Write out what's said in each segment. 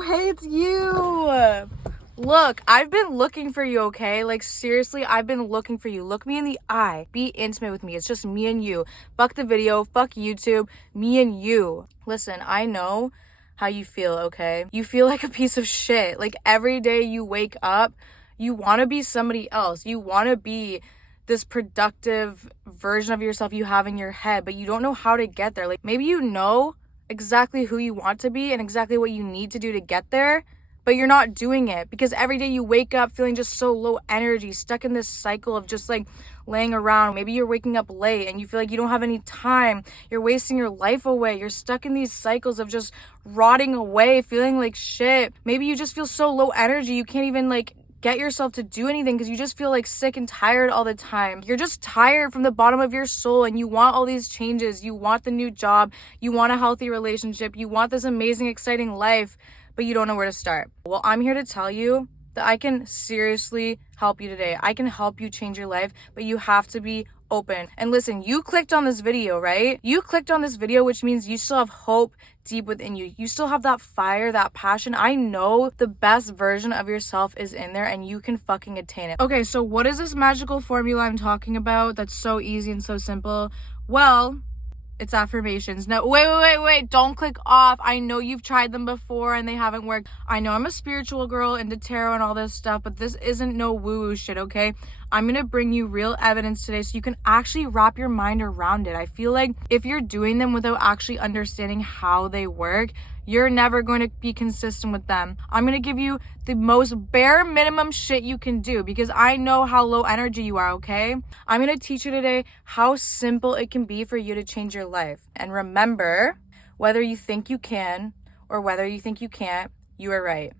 hey, it's you. Look, I've been looking for you, okay? Like, seriously, I've been looking for you. Look me in the eye. Be intimate with me. It's just me and you. Fuck the video. Fuck YouTube. Me and you. Listen, I know how you feel, okay? You feel like a piece of shit. Like, every day you wake up, you want to be somebody else. You want to be this productive version of yourself you have in your head, but you don't know how to get there. Like, maybe you know exactly who you want to be and exactly what you need to do to get there, but you're not doing it because every day you wake up feeling just so low energy, stuck in this cycle of just like laying around. Maybe you're waking up late and you feel like you don't have any time. You're wasting your life away. You're stuck in these cycles of just rotting away, feeling like shit. Maybe you just feel so low energy you can't even like get yourself to do anything because you just feel like sick and tired all the time. You're just tired from the bottom of your soul and you want all these changes. You want the new job. You want a healthy relationship. You want this amazing, exciting life, but you don't know where to start. Well, I'm here to tell you that I can seriously help you today. I can help you change your life, but you have to be open. And listen, you clicked on this video, right? You clicked on this video, which means you still have hope deep within you. You still have that fire, that passion. I know the best version of yourself is in there and you can fucking attain it. Okay, so what is this magical formula I'm talking about that's so easy and so simple? Well, it's affirmations. No, wait. Don't click off. I know you've tried them before and they haven't worked. I know I'm a spiritual girl into tarot and all this stuff, but this isn't no woo-woo shit, okay? I'm going to bring you real evidence today so you can actually wrap your mind around it. I feel like if you're doing them without actually understanding how they work, you're never going to be consistent with them. I'm going to give you the most bare minimum shit you can do because I know how low energy you are, okay? I'm going to teach you today how simple it can be for you to change your life. And remember, whether you think you can or whether you think you can't, you are right.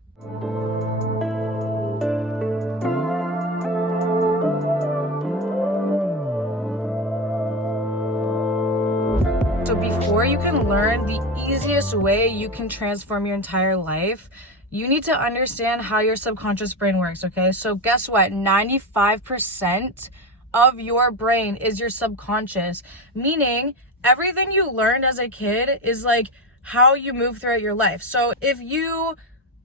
So before you can learn the easiest way you can transform your entire life, you need to understand how your subconscious brain works, okay? So guess what? 95% of your brain is your subconscious, meaning everything you learned as a kid is like how you move throughout your life. So if you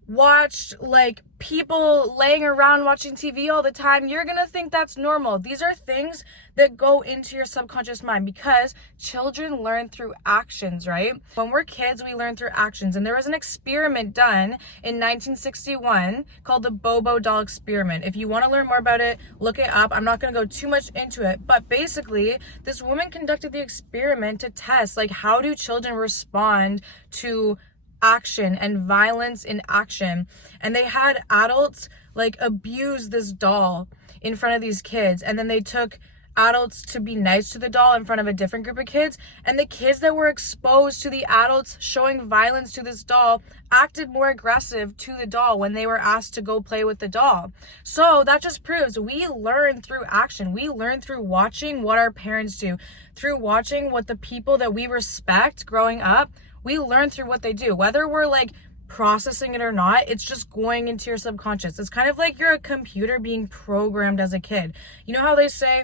watched like people laying around watching TV all the time, you're gonna think that's normal. These are things that go into your subconscious mind because children learn through actions, right? When we're kids, we learn through actions. And there was an experiment done in 1961 called the Bobo doll experiment. If you want to learn more about it, look it up. I'm not gonna go too much into it, but basically this woman conducted the experiment to test like how do children respond to action and violence in action. And they had adults like abuse this doll in front of these kids, and then they took adults to be nice to the doll in front of a different group of kids, and the kids that were exposed to the adults showing violence to this doll acted more aggressive to the doll when they were asked to go play with the doll. So that just proves we learn through action. We learn through watching what our parents do, through watching what the people that we respect growing up, we learn through what they do. Whether we're like processing it or not, it's just going into your subconscious. It's kind of like you're a computer being programmed as a kid. You know how they say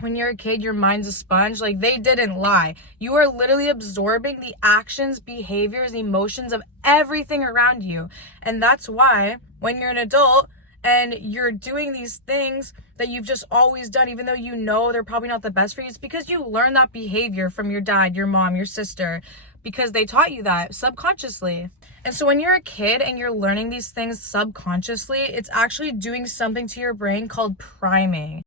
when you're a kid, your mind's a sponge? Like, they didn't lie. You are literally absorbing the actions, behaviors, emotions of everything around you. And that's why when you're an adult and you're doing these things that you've just always done, even though you know they're probably not the best for you, it's because you learn that behavior from your dad, your mom, your sister, because they taught you that subconsciously. And so when you're a kid and you're learning these things subconsciously, it's actually doing something to your brain called priming.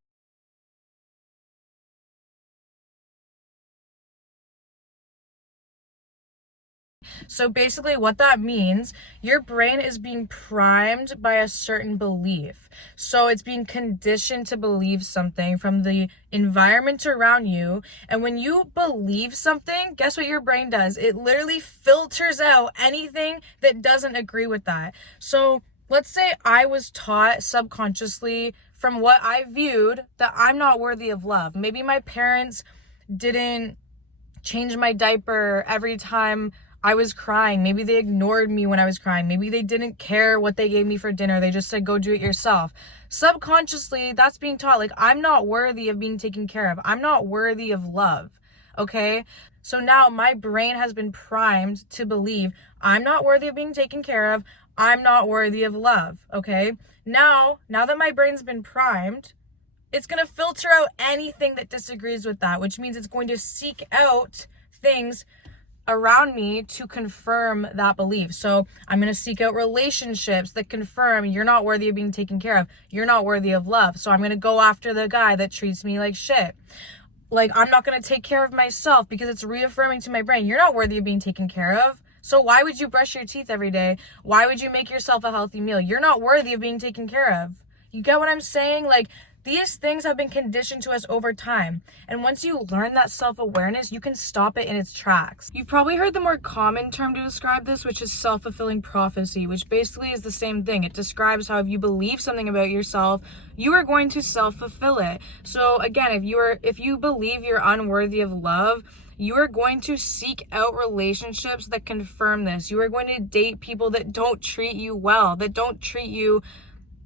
So basically what that means, your brain is being primed by a certain belief. So it's being conditioned to believe something from the environment around you. And when you believe something, guess what your brain does? It literally filters out anything that doesn't agree with that. So let's say I was taught subconsciously from what I viewed that I'm not worthy of love. Maybe my parents didn't change my diaper every time I was crying. Maybe they ignored me when I was crying. Maybe they didn't care what they gave me for dinner. They just said, go do it yourself. Subconsciously, that's being taught. Like, I'm not worthy of being taken care of. I'm not worthy of love. Okay? So now my brain has been primed to believe I'm not worthy of being taken care of. I'm not worthy of love, okay? Now that my brain's been primed, it's going to filter out anything that disagrees with that, which means it's going to seek out things around me to confirm that belief. So I'm going to seek out relationships that confirm you're not worthy of being taken care of. You're not worthy of love. So I'm going to go after the guy that treats me like shit. Like, I'm not going to take care of myself because it's reaffirming to my brain, you're not worthy of being taken care of. So why would you brush your teeth every day? Why would you make yourself a healthy meal? You're not worthy of being taken care of. You get what I'm saying? Like, these things have been conditioned to us over time. And once you learn that self-awareness, you can stop it in its tracks. You've probably heard the more common term to describe this, which is self-fulfilling prophecy, which basically is the same thing. It describes how if you believe something about yourself, you are going to self-fulfill it. So again, if you believe you're unworthy of love, you are going to seek out relationships that confirm this. You are going to date people that don't treat you well, that don't treat you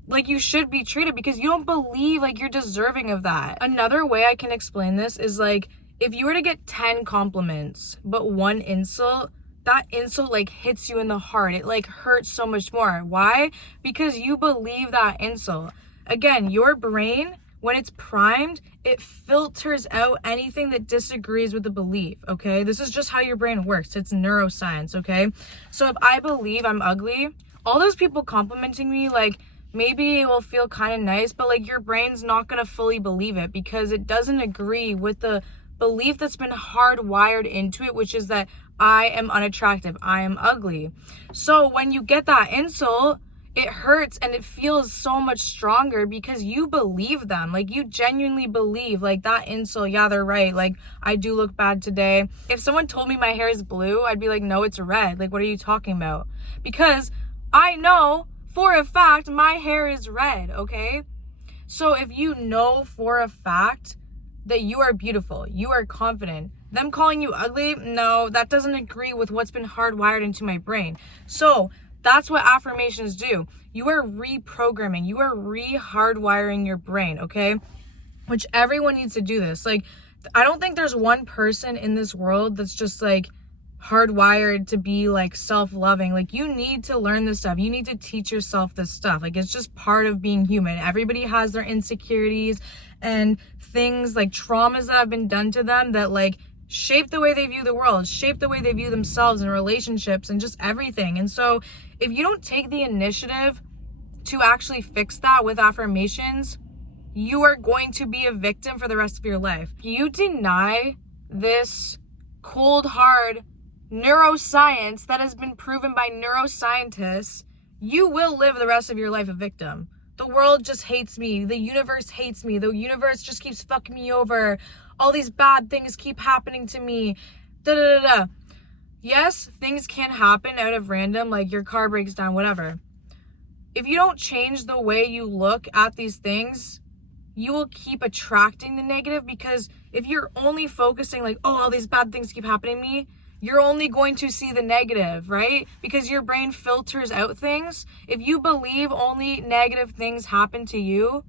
like you should be treated because you don't believe like you're deserving of that. Another way I can explain this is like, if you were to get 10 compliments, but one insult, that insult like hits you in the heart. It like hurts so much more. Why? Because you believe that insult. Again, your brain, when it's primed, it filters out anything that disagrees with the belief, okay? This is just how your brain works. It's neuroscience, okay? So if I believe I'm ugly, all those people complimenting me, like, maybe it will feel kind of nice, but like your brain's not going to fully believe it because it doesn't agree with the belief that's been hardwired into it, which is that I am unattractive, I am ugly. So when you get that insult, it hurts and it feels so much stronger because you believe them. Like, you genuinely believe like that insult, yeah, they're right, like I do look bad today. If someone told me my hair is blue, I'd be like, no, it's red. Like, what are you talking about? Because I know for a fact my hair is red, okay? So if you know for a fact that you are beautiful, you are confident, them calling you ugly, no, that doesn't agree with what's been hardwired into my brain. So that's what affirmations do. You are reprogramming, you are re-hardwiring your brain, okay? Which everyone needs to do this. Like, I don't think there's one person in this world that's just like hardwired to be like self-loving. Like, you need to learn this stuff. You need to teach yourself this stuff. Like, it's just part of being human. Everybody has their insecurities and things like traumas that have been done to them that like shape the way they view the world, shape the way they view themselves and relationships and just everything. And so if you don't take the initiative to actually fix that with affirmations, you are going to be a victim for the rest of your life. You deny this cold, hard neuroscience that has been proven by neuroscientists, you will live the rest of your life a victim. The world just hates me. The universe hates me. The universe just keeps fucking me over. All these bad things keep happening to me. Da da da da. Yes, things can happen out of random, like your car breaks down, whatever. If you don't change the way you look at these things, you will keep attracting the negative, because if you're only focusing like, oh, all these bad things keep happening to me, you're only going to see the negative, right? Because your brain filters out things. If you believe only negative things happen to you,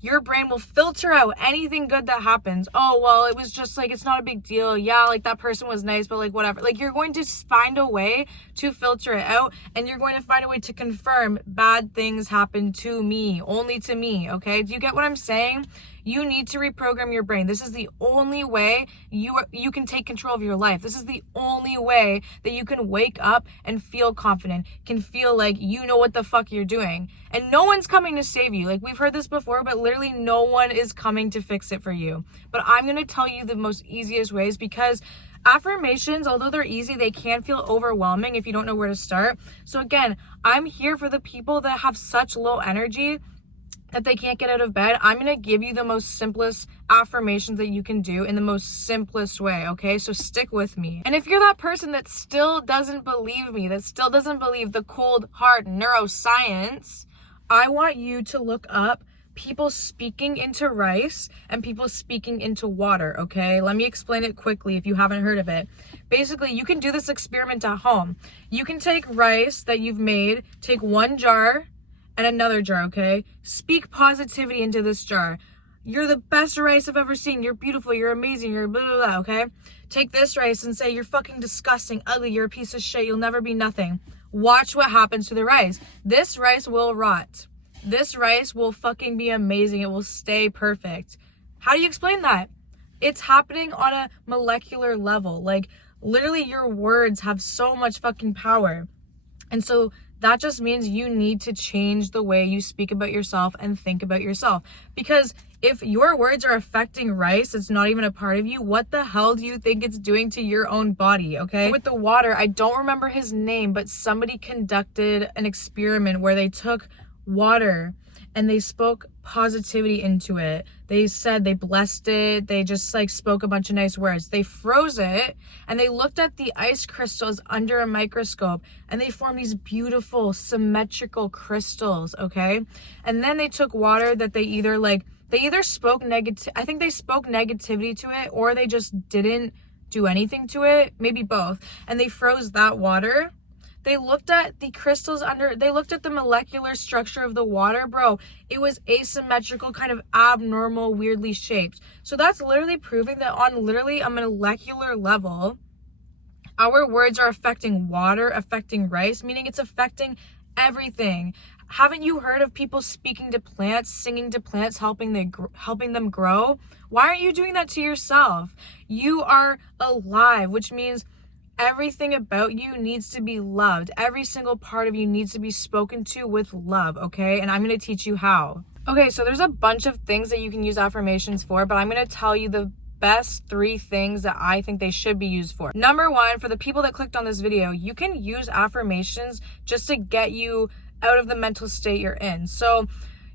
your brain will filter out anything good that happens. Oh, well, it was just like, it's not a big deal. Yeah, like that person was nice, but like whatever. Like, you're going to find a way to filter it out, and you're going to find a way to confirm bad things happen to me, only to me, okay? Do you get what I'm saying? You need to reprogram your brain. This is the only way you can take control of your life. This is the only way that you can wake up and feel confident, can feel like you know what the fuck you're doing. And no one's coming to save you. Like, we've heard this before, but literally no one is coming to fix it for you. But I'm going to tell you the most easiest ways, because affirmations, although they're easy, they can feel overwhelming if you don't know where to start. So again, I'm here for the people that have such low energy that they can't get out of bed. I'm going to give you the most simplest affirmations that you can do in the most simplest way, okay? So stick with me. And if you're that person that still doesn't believe me, that still doesn't believe the cold, hard neuroscience, I want you to look up people speaking into rice and people speaking into water, okay? Let me explain it quickly if you haven't heard of it. Basically, you can do this experiment at home. You can take rice that you've made, take one jar and another jar, okay? Speak positivity into this jar. You're the best rice I've ever seen. You're beautiful. You're amazing. You're blah, blah, blah, okay? Take this rice and say, you're fucking disgusting, ugly. You're a piece of shit. You'll never be nothing. watch what happens to the rice. This rice will rot. This rice will fucking be amazing. It will stay perfect. How do you explain that? It's happening on a molecular level. Like, literally, your words have so much fucking power. And so that just means you need to change the way you speak about yourself and think about yourself. Because if your words are affecting rice, it's not even a part of you, what the hell do you think it's doing to your own body, okay? With the water, I don't remember his name, but somebody conducted an experiment where they took water and they spoke positivity into it. They said they blessed it. They just like spoke a bunch of nice words. They froze it and they looked at the ice crystals under a microscope and they formed these beautiful symmetrical crystals, okay? And then they took water that they either spoke negative, I think they spoke negativity to it, or they just didn't do anything to it, maybe both. And they froze that water. They looked at the crystals they looked at the molecular structure of the water, bro. It was asymmetrical, kind of abnormal, weirdly shaped. So that's literally proving that on literally a molecular level, our words are affecting water, affecting rice, meaning it's affecting everything. Haven't you heard of people speaking to plants, singing to plants, helping them grow? Why aren't you doing that to yourself? You are alive, which means everything about you needs to be loved. Every single part of you needs to be spoken to with love, okay? And I'm going to teach you how. Okay, so there's a bunch of things that you can use affirmations for, but I'm going to tell you the best 3 things that I think they should be used for. Number 1, for the people that clicked on this video, you can use affirmations just to get you out of the mental state you're in. So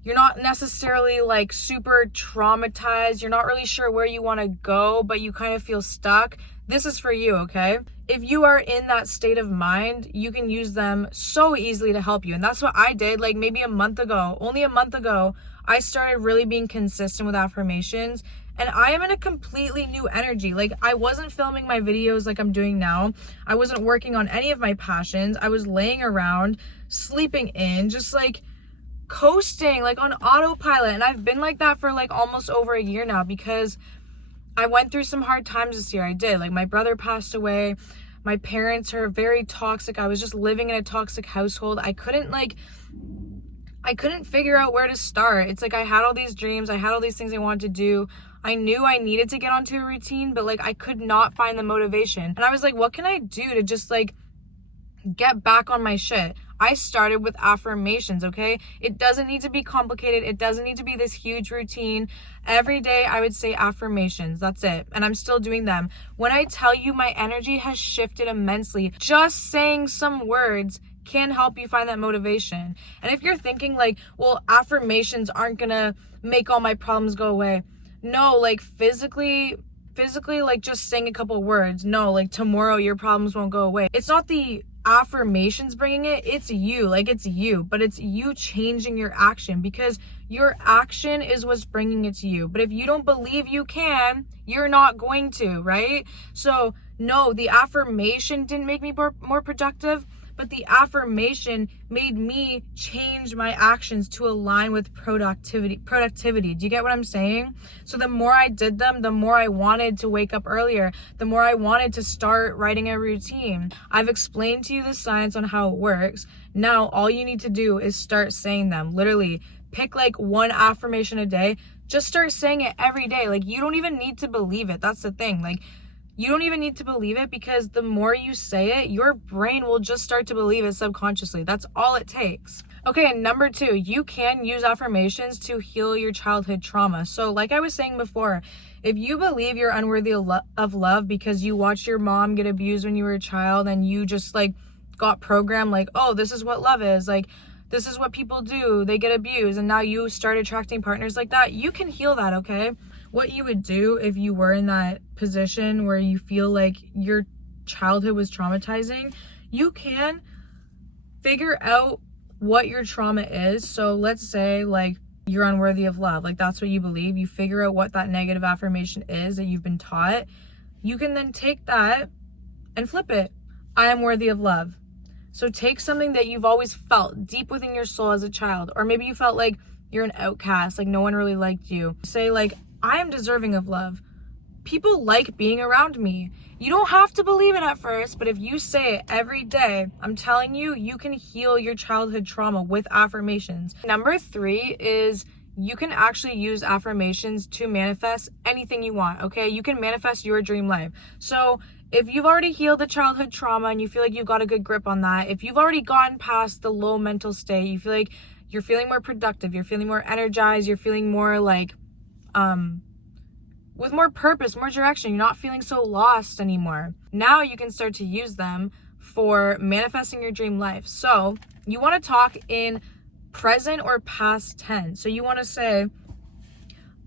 you're not necessarily like super traumatized. You're not really sure where you want to go, but you kind of feel stuck. This is for you, okay? If you are in that state of mind, you can use them so easily to help you. And that's what I did like maybe only a month ago, I started really being consistent with affirmations. And I am in a completely new energy. Like, I wasn't filming my videos like I'm doing now. I wasn't working on any of my passions. I was laying around, sleeping in, just like coasting, like on autopilot. And I've been like that for like almost over a year now because I went through some hard times this year. I did. Like, my brother passed away. My parents are very toxic. I was just living in a toxic household. I couldn't figure out where to start. It's like I had all these dreams. I had all these things I wanted to do. I knew I needed to get onto a routine, but like I could not find the motivation. And I was like, what can I do to just like get back on my shit? I started with affirmations, okay? It doesn't need to be complicated. It doesn't need to be this huge routine. Every day I would say affirmations. That's it. And I'm still doing them. When I tell you my energy has shifted immensely, just saying some words can help you find that motivation. And if you're thinking like, well, affirmations aren't gonna make all my problems go away. No, like physically, like just saying a couple words. No, like tomorrow your problems won't go away. It's not the affirmations bringing it, it's you. Like, it's you, but it's you changing your action, because your action is what's bringing it to you. But if you don't believe you can, you're not going to, right? So no, the affirmation didn't make me more productive, but the affirmation made me change my actions to align with productivity. Do you get what I'm saying? So the more I did them, the more I wanted to wake up earlier, the more I wanted to start writing a routine. I've explained to you the science on how it works. Now all you need to do is start saying them. Literally, pick like 1 affirmation a day. Just start saying it every day. Like, you don't even need to believe it. That's the thing. Like, you don't even need to believe it, because the more you say it, your brain will just start to believe it subconsciously. That's all it takes. Okay, and number 2, you can use affirmations to heal your childhood trauma. So like I was saying before, if you believe you're unworthy of love because you watched your mom get abused when you were a child and you just like got programmed like, oh, this is what love is, like this is what people do, they get abused, and now you start attracting partners like that, you can heal that, okay? What you would do if you were in that position where you feel like your childhood was traumatizing, you can figure out what your trauma is. So let's say like you're unworthy of love, like that's what you believe. You figure out what that negative affirmation is that you've been taught. You can then take that and flip it. I am worthy of love. So take something that you've always felt deep within your soul as a child, or maybe you felt like you're an outcast, like no one really liked you. Say like, I am deserving of love. people like being around me. You don't have to believe it at first, but if you say it every day, I'm telling you, you can heal your childhood trauma with affirmations. Number 3 is you can actually use affirmations to manifest anything you want, okay? You can manifest your dream life. So if you've already healed the childhood trauma and you feel like you've got a good grip on that, if you've already gotten past the low mental state, you feel like you're feeling more productive, you're feeling more energized, you're feeling more like, with more purpose, more direction, you're not feeling so lost anymore. Now you can start to use them for manifesting your dream life. So you want to talk in present or past tense. So you want to say,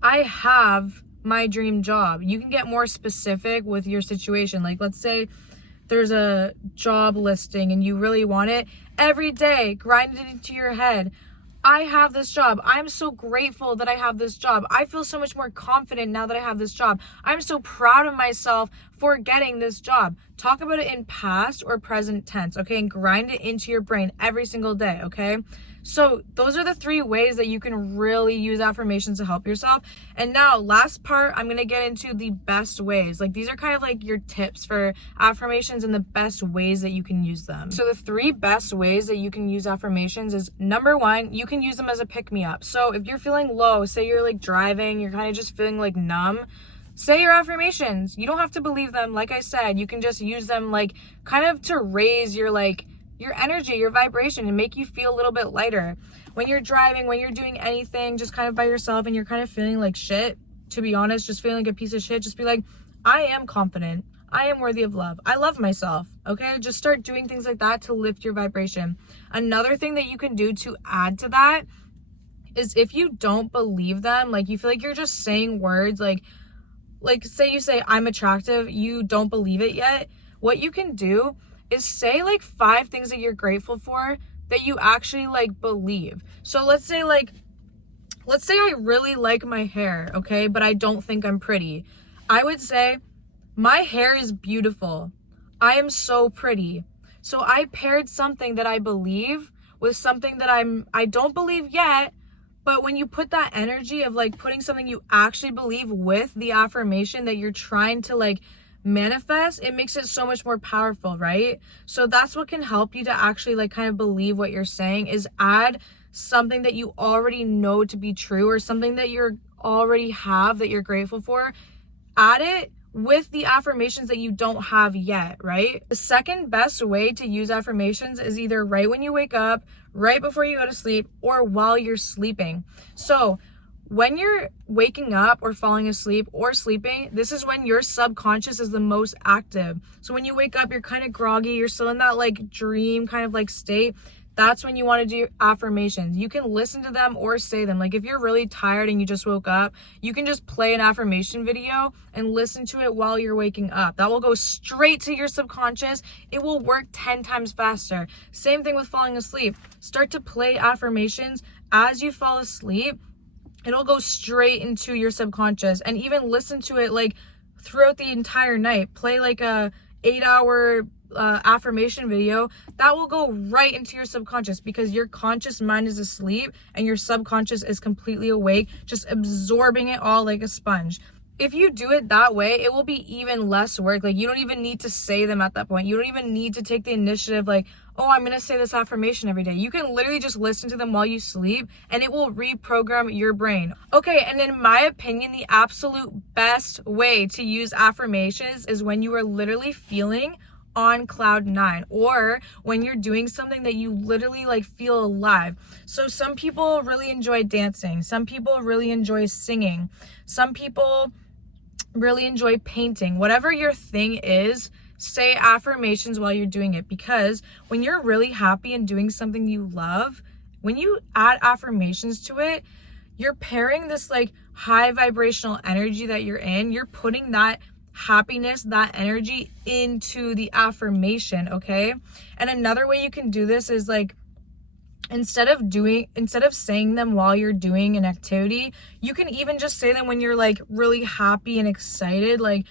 I have my dream job. You can get more specific with your situation. Like, let's say there's a job listing and you really want it. Every day, grind it into your head. I have this job. I'm so grateful that I have this job. I feel so much more confident now that I have this job. I'm so proud of myself for getting this job. Talk about it in past or present tense, okay? And grind it into your brain every single day, okay? So those are the 3 ways that you can really use affirmations to help yourself. And now, last part, I'm going to get into the best ways. Like, these are kind of like your tips for affirmations and the best ways that you can use them. So the 3 best ways that you can use affirmations is, number 1, you can use them as a pick-me-up. So if you're feeling low, say you're like driving, you're kind of just feeling like numb, say your affirmations. You don't have to believe them. Like I said, you can just use them like kind of to raise your energy, your vibration, and make you feel a little bit lighter. When you're driving, when you're doing anything just kind of by yourself and you're kind of feeling like shit, to be honest, just feeling like a piece of shit, just be like, I am confident. I am worthy of love. I love myself. Okay? Just start doing things like that to lift your vibration. Another thing that you can do to add to that is if you don't believe them, like you feel like you're just saying words, like say you say, I'm attractive, you don't believe it yet. What you can do is say like 5 things that you're grateful for that you actually like believe. So let's say I really like my hair, okay, but I don't think I'm pretty. I would say, my hair is beautiful. I am so pretty. So I paired something that I believe with something that I don't believe yet, but when you put that energy of like putting something you actually believe with the affirmation that you're trying to like manifest, it makes it so much more powerful, right? So that's what can help you to actually like kind of believe what you're saying, is add something that you already know to be true or something that you're already have that you're grateful for. Add it with the affirmations that you don't have yet, right? The second best way to use affirmations is either right when you wake up, right before you go to sleep, or while you're sleeping. So when you're waking up or falling asleep or sleeping, this is when your subconscious is the most active. So when you wake up, you're kind of groggy, you're still in that like dream kind of like state. That's when you want to do affirmations. You can listen to them or say them. Like if you're really tired and you just woke up, you can just play an affirmation video and listen to it while you're waking up. That will go straight to your subconscious. It will work 10 times faster. Same thing with falling asleep. Start to play affirmations as you fall asleep. It'll go straight into your subconscious, and even listen to it like throughout the entire night. Play like a 8-hour affirmation video that will go right into your subconscious, because your conscious mind is asleep and your subconscious is completely awake, just absorbing it all like a sponge. If you do it that way, it will be even less work. Like you don't even need to say them at that point. You don't even need to take the initiative like, oh, I'm going to say this affirmation every day. You can literally just listen to them while you sleep and it will reprogram your brain. Okay, and in my opinion, the absolute best way to use affirmations is when you are literally feeling on cloud 9, or when you're doing something that you literally like feel alive. So some people really enjoy dancing. Some people really enjoy singing. Some people really enjoy painting. Whatever your thing is, say affirmations while you're doing it, because when you're really happy and doing something you love, when you add affirmations to it, you're pairing this like high vibrational energy that you're in. You're putting that happiness, that energy into the affirmation, okay? And another way you can do this is like, instead of saying them while you're doing an activity, you can even just say them when you're like really happy and excited. Like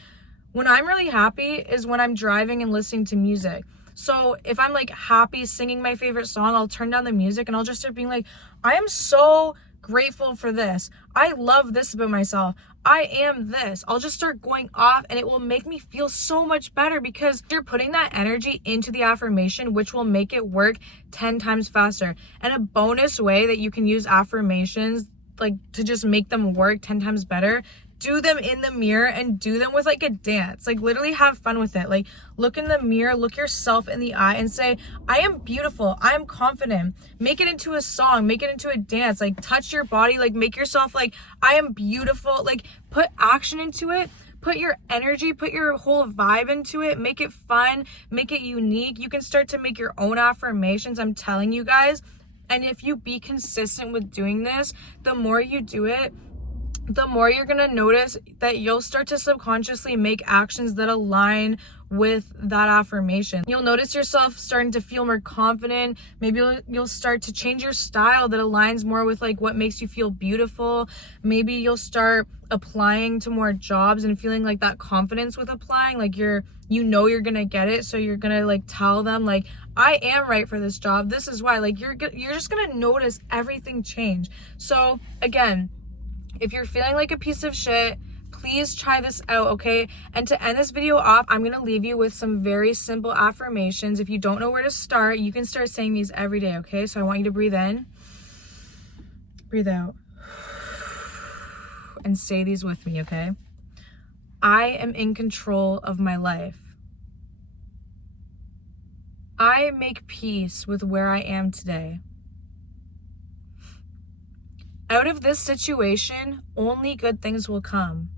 when I'm really happy is when I'm driving and listening to music. So if I'm like happy singing my favorite song, I'll turn down the music and I'll just start being like, I am so grateful for this. I love this about myself. I am this. I'll just start going off and it will make me feel so much better because you're putting that energy into the affirmation, which will make it work 10 times faster. And a bonus way that you can use affirmations, like to just make them work 10 times better, do them in the mirror and do them with like a dance. Like literally have fun with it. Like look in the mirror, look yourself in the eye and say, I am beautiful. I am confident. Make it into a song, make it into a dance, like touch your body, like make yourself like, I am beautiful. Like put action into it. Put your energy, put your whole vibe into it. Make it fun, make it unique. You can start to make your own affirmations. I'm telling you guys. And if you be consistent with doing this, the more you do it, the more you're going to notice that you'll start to subconsciously make actions that align with that affirmation. You'll notice yourself starting to feel more confident. Maybe you'll start to change your style that aligns more with like what makes you feel beautiful. Maybe you'll start applying to more jobs and feeling like that confidence with applying, like you're going to get it, so you're going to like tell them like, I am right for this job. This is why. Like you're just going to notice everything change. So again, if you're feeling like a piece of shit, please try this out, okay? And to end this video off, I'm going to leave you with some very simple affirmations. If you don't know where to start, you can start saying these every day, okay? So I want you to breathe in, breathe out, and say these with me, okay? I am in control of my life. I make peace with where I am today. Out of this situation, only good things will come.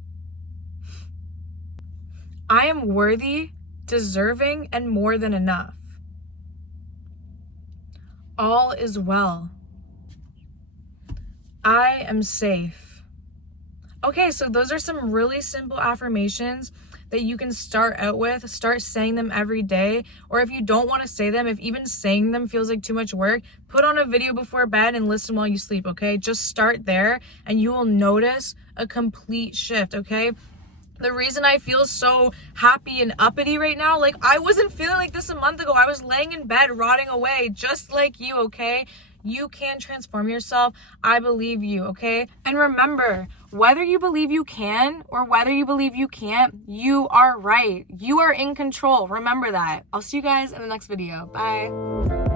I am worthy, deserving, and more than enough. All is well. I am safe. Okay, so those are some really simple affirmations that you can start out with. Start saying them every day. Or if you don't want to say them, if even saying them feels like too much work, put on a video before bed and listen while you sleep, okay? Just start there and you will notice a complete shift, okay? The reason I feel so happy and uppity right now, like I wasn't feeling like this a month ago. I was laying in bed rotting away just like you, okay? You can transform yourself. I believe you, okay? And remember, whether you believe you can or whether you believe you can't, you are right. You are in control. Remember that. I'll see you guys in the next video. Bye.